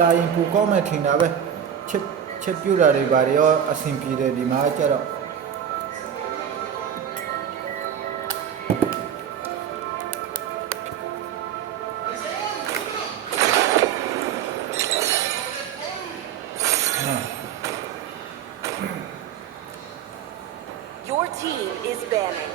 လာရင်ပူကောင်းမဲ့ထင်တာပဲချက်ပြူတာတွေဘာတွေရောအဆင်ပြေတယ်ဒီမှာကျတော့Your team is banning.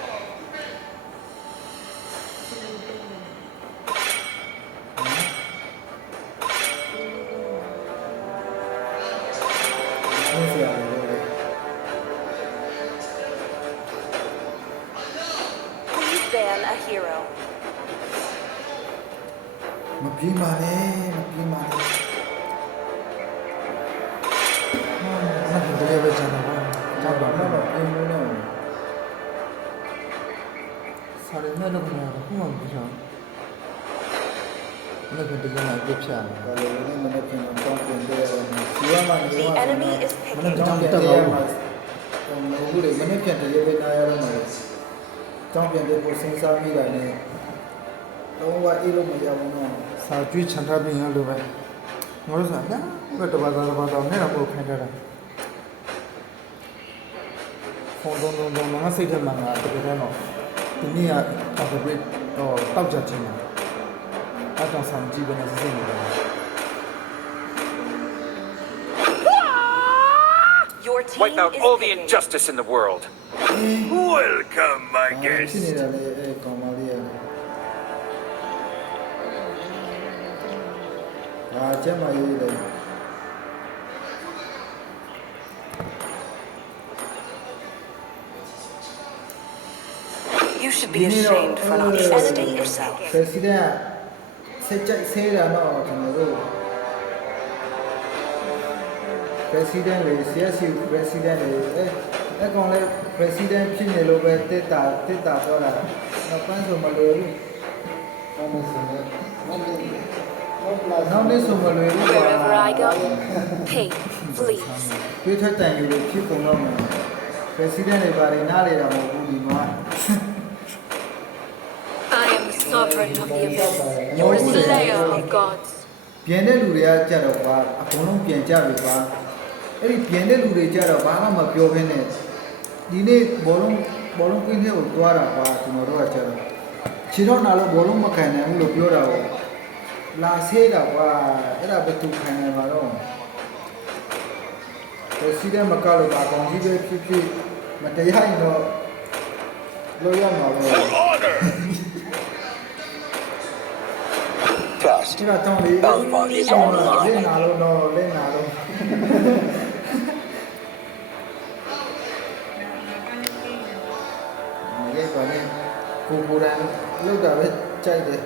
Please ban a hero. မပြေးပါနဲ့မပြေးပါနဲ့ဟာတကယ်ပဲကျန်တော့ကြောက်ပါတော့ပြေးလို့တော့စားရမယ်လို့ပြောတော့ဘာမှမပြောလည်းကတကယ်လည်းပြတ်ချတယ်ဘာလို့လဲမနေ့ကတော့ပြန်တယ်စီဝါမနေ The enemy is မနေ့ picking. ကြောင်းတက်တော့ဘူးလေမနေ့ပြန်တရေပဲနားရတော့မှာကြောင်းပြန်တဲ့ကိုစဉ်းစားမိတာနဲ့တော့ဝအေးလို့မရဘူးနော်စာကြွေးချန်ထားပြီးရလို့ပဲငါတို့စားညာဘယ်တဘာသာတော့နဲ့တော့ခိုင်းကြတာဖုန်းတော့ငါစိတ်ထဲမှာငါတကယ်တော့ဒီနေ့ကတော့ဘယ်တော့တောက်ကြချင်းတာအဲ့တော့ဆောင်ကြည့်ပဲနဲ့စိတ်နေတယ် Your team Wipe out is all the picking. injustice in the world. Welcome, my ဖြစ် guest. နေတာလေအဲ့ကောင်မလေးရတယ်ဟာကျမရေးတယ် You should be ashamed for not trusting yourself. President စစ်ကြိုက်ဆဲတာတော့ကျွန်တော်တို့ President လေ CSU President လေအဲ့ကောင်လေ President ဖြစ်နေလို့ပဲတက်တာတော့တာနောက်ပန်းဆိုမလွယ်ဘူးဘာမှဆိုနေနောက်နေ့ဆိုမလွယ်ဘူး Wherever I go, pain flees. ပြည့်ထက်တန်ယူလို့ဖြစ်ကုန်တော့မှာ President တွေဘာတွေနားလေတာမဟုတ်ဘူးဒီမှာ I am the sovereign of the abyss, your slayer of gods. ပြန်တဲ့လူတွေကကြတော့ကွာအကုန်လုံးပြန်ကြပြီကွာအဲ့ဒီပြန်တဲ့လူတွေကြတော့ဘာမှမပြောဘဲနဲ့ဒီနေ့ဘောလုံးကင်းထဲကိုသွားတာကွာကျွန်တော်တို့ကကြတော့ခြေတော့နာလို့ဘောလုံးမခံနိုင်ဘူးလို့ပြောတာကိုလာဆေးတာကွာအဲ့ဒါဘယ်သူခံနိုင်မှာတော့စီးတဲ့မကလို့ပါကောင်းကြီးပဲဖြစ်မတရားရင်တော့လို့ရမှာပဲ Honor! Fast. ဒီတော့တောင်းလေးလက်နာလို့တော့လက်နာလို့ရဲကွာလေကိုရန်လောက်တာပဲကြိုက်တယ်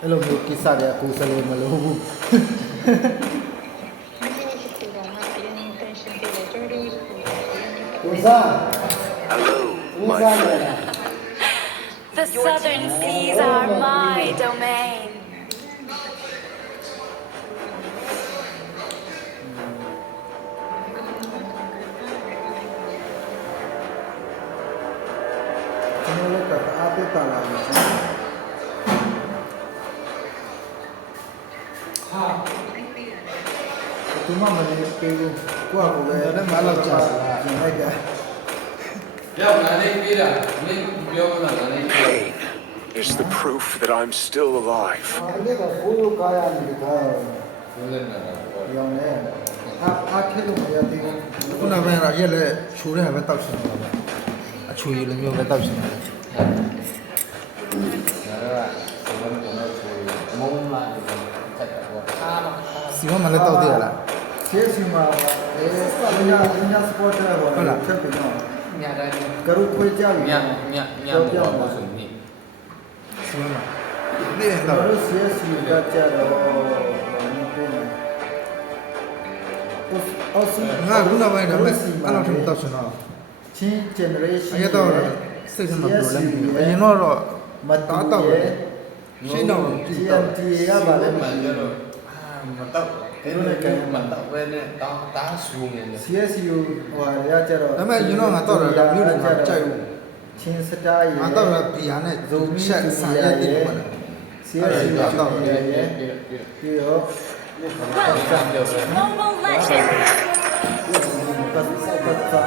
အဲ့လိုမျိုးကိစ္စတွေကကိုယ်စလို့မလို့ဘူး ကိုစား Hello, ကို my စား friend. ရ The southern seas are my domain. ကျွန်တော်လည်းကအားပေးပါလာတယ်ဟာဒီမှာမနေပြေဘူးကိုယ့်ကိုယ်လည်းမလာကြဘူးကျန်လိုက်ကြ Pain is the proof that I'm still alive. အဲ့ဒါကဘိုးလိုကားရနေကြတယ်ရောင်းနေအားခဲလို့မရသေးဘူးခုနကလည်းရက်လက်ချိုးတဲ့ဟာပဲတောက်ချင်တာပဲအချွေလိုမျိုးပဲတောက်ချင်တယ်စီမမလည်းတောက်သေးလားဆေးစီမညစပေါ်တာဟုတ်လားချက်ပြီးတော့ကရုခွေးကြပြီညဘောဆိုနေစီမနေတော့ဆေးစီကကြတော့အော်စီငါခုနပိုင်းတော့အဲ့လိုထင်တော့ကျွန်တော်ချင်း generation အဲ့တော့စိတ်ထဲမှာပြောလိုက်ပြီအရင်တော့မတားတော့ရှင်းတော့ GMT ကဘာလဲမသိဘူး မတော့ဒီလိုကမတော့ဘဲနဲ့တားဆူနေတယ် CSU ဟိုဟာရကြတော့ ဒါပေမဲ့ကျွန်တော်ငါတော့တာမျိုးတွေငါကြိုက်ဘူး ချင်းစတားရဲ့ ငါတော့ဘီယာနဲ့ဇုံချက်ဆာရက်တင်ပါလား စီရစီတော့ရဲ့ပြီးတော့ Mobile legend. ပတ်စံ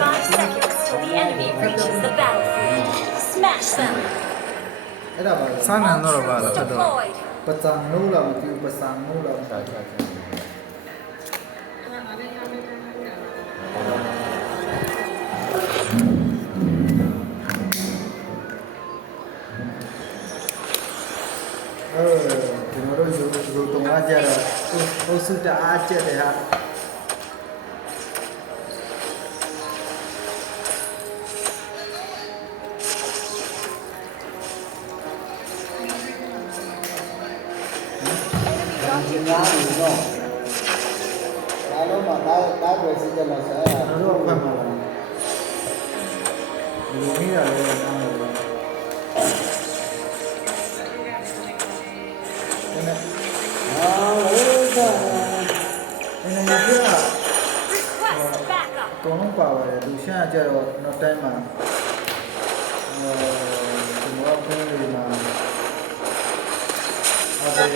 5 seconds till the enemy reaches the battlefield. Smash them. အဲ့ဒါပါ စာနန်တော့ပါလားတော့ Deployed. ပတ်စံလို့လားမသိဘူးပတ်စံလို့လားဆိုင်ဆိုင်ကျွန်တော်တို့ယူတုံးကြတော့ဟိုစုတအားကျက်တယ်ဟာဒီငါးဘူးတော့ဒါလုံးမှာဒါပဲစီးကြလို့ဆိုရ ကျွန်တော်တို့ဖတ်မှာလားဒီနေ့ရလဲနားလို့အဲ့ဒါ ဟုတ်ကဲ့ အဲ့ဒါက Request backup. အကုန်လုံးပါပါတယ်လူရှင်းကြတော့နောက်တိုင်းမှာကျွန်တော်ကဖုန်းလေးမှာအဲ့ဒါတော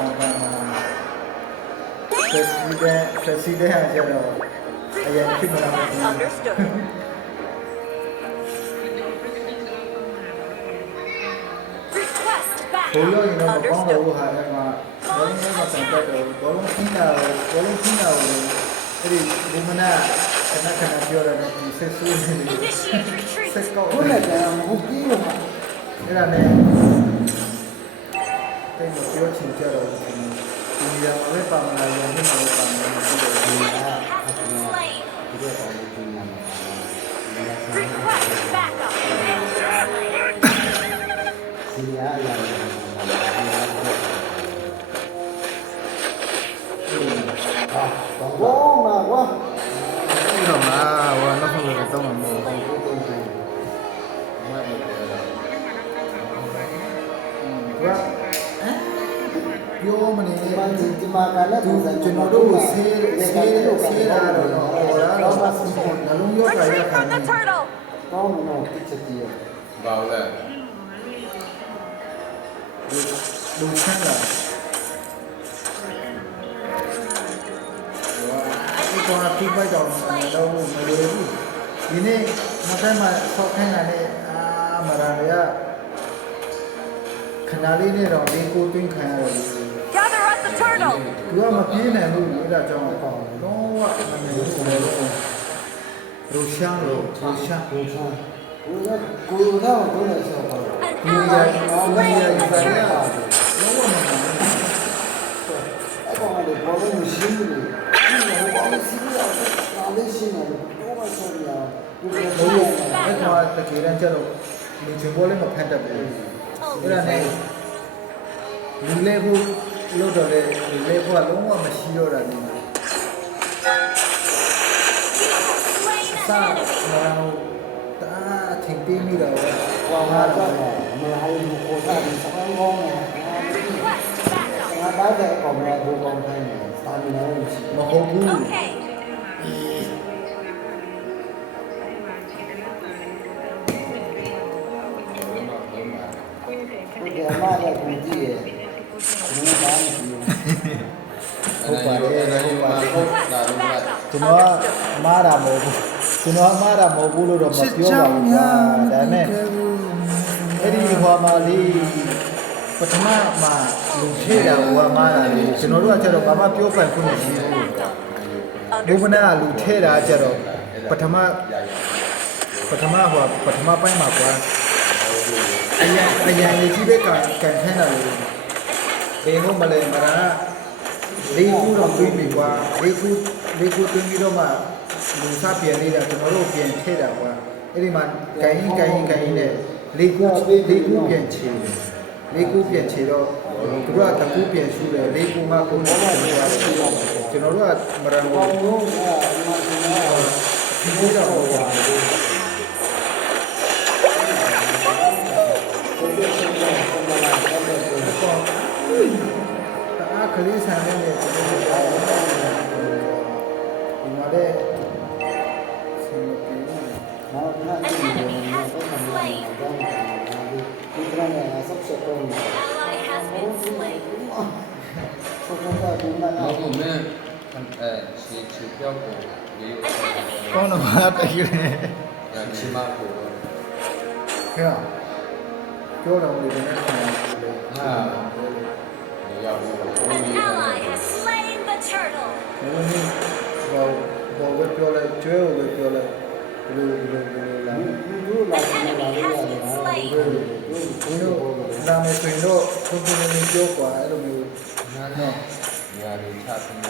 င်းပန်မှာpresident အကြတော့အရင်ဖြစ်မှာမဟုတ်ဘူး Understood. Request ဘိုး backup. လို့ရင်တော့မကောင်းဘူးဟာလည်းမှာဘောလုံးနဲ့ပတ်သက်တော့ဘောလုံးခင်းတာကိုအဲ့ဒီဒီမနာခဏပြောရတယ်ဒီဆက်ဆူနေတယ် Initiate retreat. ဆက်ကောက် ခုနကဟုတ်ပြီလို့ အဲ့ဒါနဲ့တိတ်မပြောချင်ကြတော့ဒီနေရာမှာပဲပါမလာရင်လည်းမပါမလာဘူး Has been slain. ဒီတော့ဒီနာမ Request backup. စီရီယာအရာတွေဘောမှာဝါ ဒီတော့မှာဟိုနောက်ဆုံးတော့မှာမဟုတ်ဘူး ပြောမနေ ဒီမှာဒီမှာကလည်း သူကျွန်တော်တို့ဆေးတာတော့ဟောတာတော့နှလုံးရောဂါရ Retreat ခံ from the နေ turtle. ကောင်းတော့တစ်ချက်တည်း ဘာလဲ လူချမ်းတာဒီကောင်ကပြပိုက်တော့တော့မလွယ်ဘူးဒီနေ့မတိုင်းမှာဆောက်ခိုင်းတာနဲ့မရာရခဏလေးနဲ့တော့ဒီကိုတွင်းခံရတယ် Gather at the turtle. သူကမပြေးနိုင်ဘူးအဲ့ဒါကြောင့်တော့လုံးဝမနေဘူးရိုရှာလို့ရိုရှာ ကိုချာကိုတော့ကိုလည်းဆောက်ပါ An ဒီရ ally ဒီ has ရ slain ဒီ the စားရ turtle. လုံးဝမနေဘူး အဲ့ကောင်ကဘောလုံးမရှိဘူးဒီဘောလုံးစီးရအောင်လေးရှိနေတယ်တော့မဆောက်ရဘူးဒီ ဘိုး လို အဲ့ကောင်တကယ်တမ်းကျတော့လူချင်းပေါ်လည်းမဖတ်တတ်ဘူးအဲ့ဒါနဲ့လူလဲဖို့လို့တော့လေလူလဲဖို့ကလုံးဝမရှိတော့တာဒီ Slain စာ an enemy. မရောတာထင်ပေးမိတော့ ဝါမှာတော့မဟာလူကိုစားတယ်ဆောင်းကောင်းတယ် Request backup. ငါသားတဲ့ကောင်ကဘူကောင်ထိုင်းတယ်စာမနေလို့ရှိ မဟုတ်ဘူး Okay. ဘူးဒီမှာလည်းဘူးကြည့်ရဲ့ဘယ်မှာမရှိဘူး ဟုတ်ပါတယ်ဟုတ်ပါတယ် Request backup. ကျွန်တော်မားတာမဟုတ်ဘူးကျွန်တော်မားတာမဟုတ်ဘူးလို့တော့မပြောပါဘူးကွာဒါနဲ့အဲ့ဒီဟောမှာလေးပထမမှာလူဖြည့်တာဟိုကမားတာလေကျွန်တော်တို့ကကျတော့ဘာမှပြောပိုင်ခွင့်မရှိဘူးဘုမနာလူထဲတာကျတော့ပထမဟိုပထမပိုင်းမှာကွာအရင်လေးကြီးပဲကန်ခိုင်းတာလေဘယ်ဟုတ်မလဲမလားလေးခုတော့ပြီးပြီကွာလေးခုတွင်းပြီးတော့မှလူစားပြန်နေတာကျွန်တော်တို့ပြန်ထည့်တာကွာအဲ့ဒီမှာကိုင်းနဲ့လေးခုပြန်ချေတယ်လေးခုပြန်ချေတော့သူကတကူပြန်ရှူတယ်လေးခုမှခုနဲ့ကျွန်တော်တို့ကမရန်ကို ဘောလုံးကမှန်တယ် ဒီလိုတော့ဟုတ်ပါ ကိုယ်ကစံတယ်စံတယ် တော့တအားကလေးဆန်နေတယ်ကျွန်တော်တို့ဒီမှာတဲ့ဆင်မပြေဘူး ဒီကနေ့ကဆက်ဆက်တော့ Ally has been slain. ဆောတော့ဒီမှာ 老公们，去标股，也有 An enemy ကောင်း has တော့မတည်နေ 起码股， ဟဲ့ပြောတော့လေဒီနေ့ကလည်း 也要我 an ally has slain the turtle. ဘယ်လိုမျိုးဘောပဲပြောလိုက်ကျွဲကိုပဲပြောလိုက်ဘယ်လိုလာ ဘူးလာနေလာရတယ် ဒီလိုနာမည်ဆိုရင်တော့ပုံပုံလေးပြောกว่าအဲ့လိုမျိုး 那呢，也要差评的，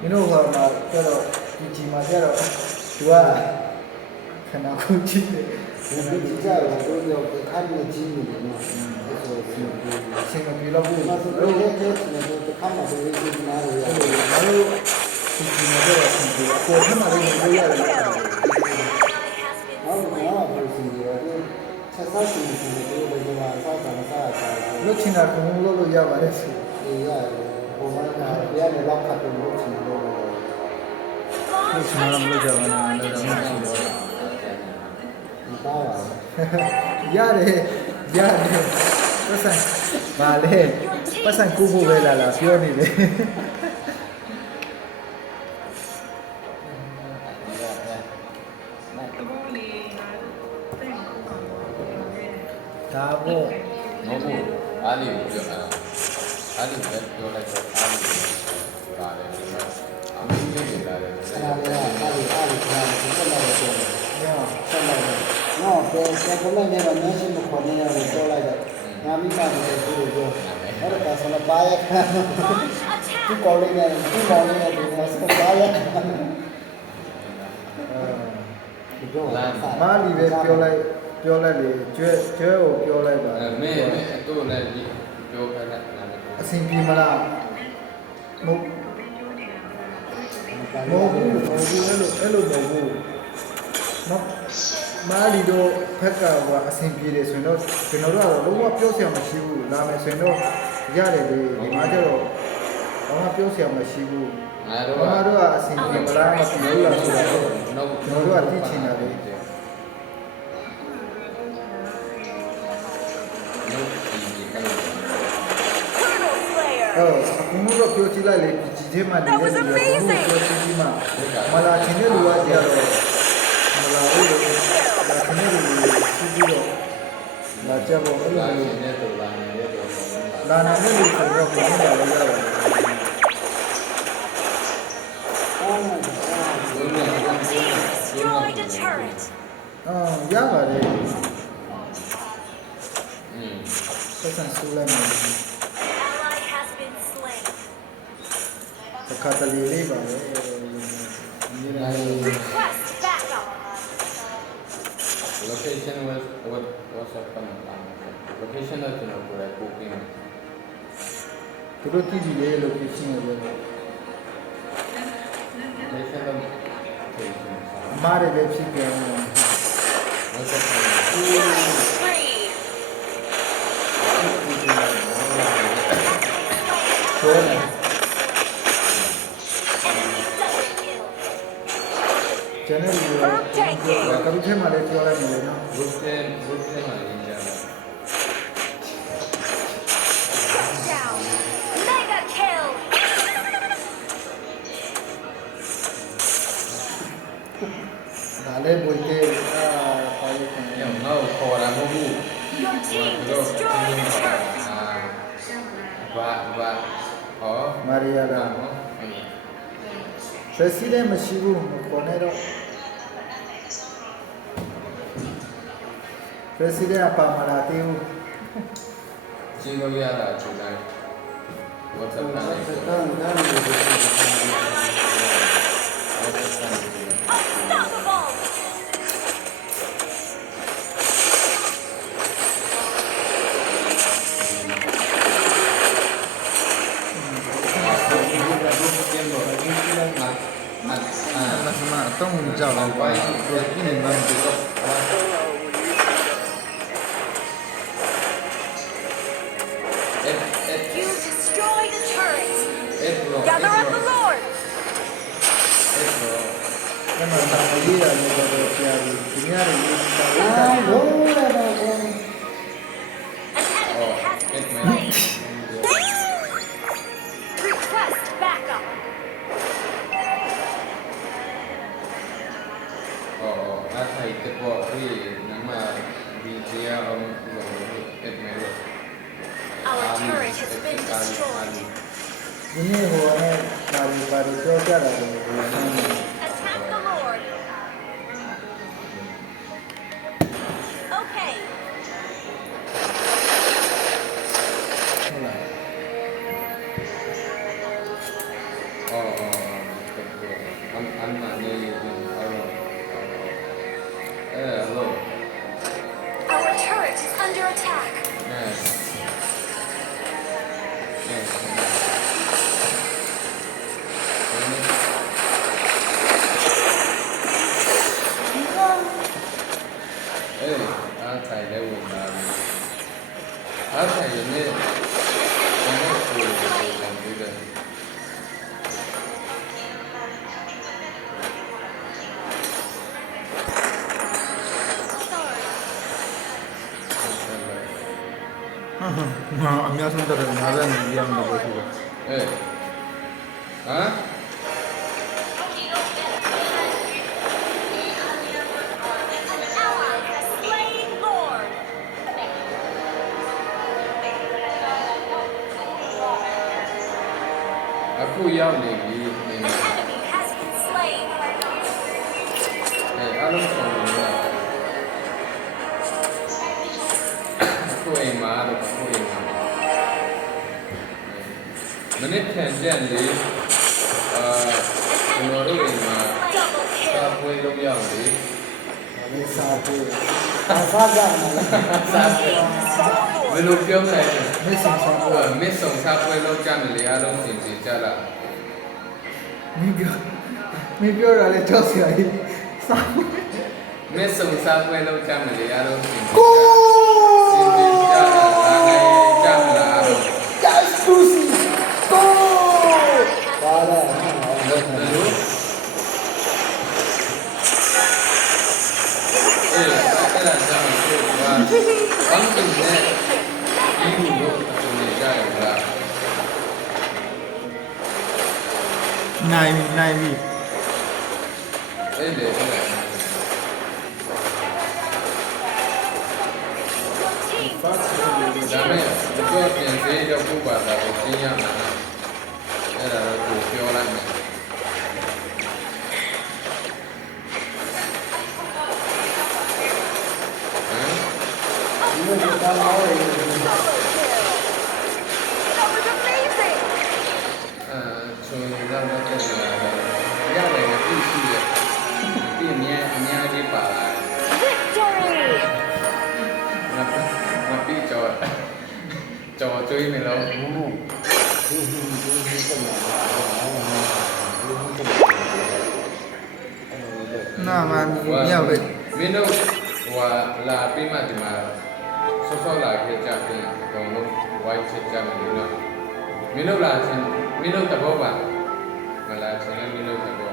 မင်းတို့ကမှကျတော့ဒီကြီးမှာကျတော့သူကခဏခုကြည့်တယ် ဒီကြတော့တို့ရောအဲ့ဒီကြီးနေတယ်နော်အဲ့ဆိုစီးပြီး အချိန်မပြေတော့ဘူး မဆိုတော့လည်းတဲ့နေတော့ခမ်းမှာပဲဒီနားရရ အဲ့လိုငါတို့ဒီကြီးမှာကျတော့အချိန်ပြေပေါ်ထမှာလေးလို့ရတယ် Ally has been နောက် slain. တော့ဘယ်စီရောဆက်စားစီနေတယ်တို့လည်းတော့ဆောက်တာစားတာ လွတ်ချင်တာကုန်းလို့ရပါတယ်ဆို ဒီရဘုံမှာကရရလောက်ခတ်လို့လို့ချင်လို့ လွတ်ချင်တာမလို့ကြပါနဲ့လည်းတော့မရှိဘူး ဒီပါပါ ရတယ်ပတ်စံဘာလဲပတ်စံကူဖို့ပဲလာပြောနေတယ်ဒါပေါ့ 老公，阿里不就阿里在标来说阿里，哪里什么，阿里这里来的， အဲ့ဒါလည်းအဲ့ဒီခါဒီဆက်လာတယ် ည ဆက်လာတယ်နော်ဘယ်ဆက်ကနေတော့နည်းရှိမခေါ်နေရလို့ပြောလိုက်တော့ညာမိသားစုတွေပြောအဲ့ဒါဆလာပါရခါ Launch ဒီ attack. ကောလေးနဲ့ဒီကောလေးနဲ့ဒီမှာဆက်ပါရဒီတော့ မာလီပဲပြောလိုက်လေကျွဲကိုပြောလိုက်ပါ 没都来标开了，哪里？ အဆင်ပြေမလားမဟုတ်ဘူးအဲ့လိုမဟုတ်ဘူးမာလီတို့ဖက်ကကအဆင်ပြေတယ်ဆိုရင်တော့ကျွန်တော်တို့ကတော့လုံးဝပြောစရာမရှိဘူးလာမယ်ဆိုရင်တော့ရတယ်လေဒီမှာကျတော့ဘာမှပြောစရာမရှိဘူး 俺 ဘာမှ 都 တို့ကအဆင်ပြေမလားမပြေဘူးလားဆိုတာတော့ 那 ကျွန်တော်တို့ကသိချင်တာလေ Turtle Slayer. အဲ့အခုတော့ပြောကြည့်လိုက်လေဒီထဲမှာနေတဲ့လူကဘုံပြောကြည့်ပြီးမှမလာချင်တဲ့လူကကြတော့မလာဘူးလေလာချင်တဲ့လူရှိပြီးတော့လာကြပေါ့အဲ့လိုမျိုးလာနာတဲ့လူဆိုတော့ဘုံလာလို့ရတယ် Destroyed a turret. ရပါတယ် 嗯， ဆက်ဆံဆိုးလိုက်မယ် An ally has been slain. တခါတလေလေးပါပဲအများကြီး Request backup. location was coming down. Location is like cooking. သူတို့တည်ပြီးလေ location ကိုပဲ Location of အမားတွေပဲဖြစ်ပြန်တယ် Free. ဆွဲတယ် Enemy double kill. ကျန်တဲ့လူတွေကကရုထဲမှာလည်းပြောလိုက်နေတယ်နော် Brooklyn Ninja. Down. Mega kill. ဒါလည်းဘွေတဲ့ပါရခံရ Yung no, kawala mo bu. Your team destroyed a turret. Ba. Oh. မာရီယာလာ president မရှိဘူးမပေါ်နဲ့တော့ president အပါမလာသေးဘူး Sino yara chulay. What's up, man? Unstoppable. Masama tong jauh lah, ini nanti. You destroyed a turret. Gather up the Lord. အဲ့မှာဒါရေးရတယ်တော့ပြရတယ်ဒီညနေရေးတာ လုံးလည်းတော့ has been destroyed. ဒီနေ့ဟိုနဲ့ပါရီပြောကြတာကိုဆန်းတယ် Attack the Lord. Okay. ဟုတ်လား I'm not nearly hello. Our turret is under attack. Yes. Yes. Hey, I'll tell you what, I'll tell you this. I'm not sure if you can do that. 아, 안녕하십니까. 나는 이해합니다. 보시고. Hey. Huh? An ally has slain Lord. Akuရောက်နေပြီ An enemy has been slain. အားလုံးဆောင်နေရအခုအိမ်မှာတော့အခုအိမ်မှာမနစ်ခံကြံလေကျွန်တော်တို့အိမ်မှာ Double စာ kill. ပွဲလုပ်ရအောင်လေ လေးစားဖို့စားကြမှာလား စာပွဲဘယ်လိုပြောမလဲ မစ်ဆန်ဆောင်တော့ မစ်ဆောင်စာပွဲလုပ်ကြမယ်လေအားလုံးသင်ကြကြလား မင်းပြောတာလေကြောက်စရာကြီးစာ မစ်ဆောင်စာပွဲလုပ်ကြမယ်လေအားလုံးသင်ကြ ကို သင်ကြတာဒါနဲ့ကြမလား Yes, Lucy! Go! ပါလာ လို့ဘယ်လိုအဲ့ဒါကြောင့်ဒီကဘန်ကင်းနဲ့ဒီလိုလုပ်နေကြရတာ နိုင်ပြီ အဲ့လေအဲ့ဒါ Team ဒါမဲ့တော့ပြင်သေးတော့ပုပ္ပါတာကိုရှင်းရမှာအဲ့ဒါတော့ကိုပြောလိုက်မယ် ဒီလိုကောင်းလာတယ် double kill. That was amazing. ဆိုရင်တော့ရတယ်ငါပြည့်ရှိတယ်ပြည့်အများကြီးပါလာ Victory. ငါပြည့်ကြောကျွေးမယ်လို့ နာမမြောက်လေ မင်းတို့ဟိုလာပြီးမှဒီမှာဆောလာခဲ့ကြပြင်အကုန်လုံးဝိုင်းချက်ကြမယ်လို့မင်းတို့လာချင်းမင်းတို့တဘောပါမလာချင်းလည်းမင်းတို့တဘော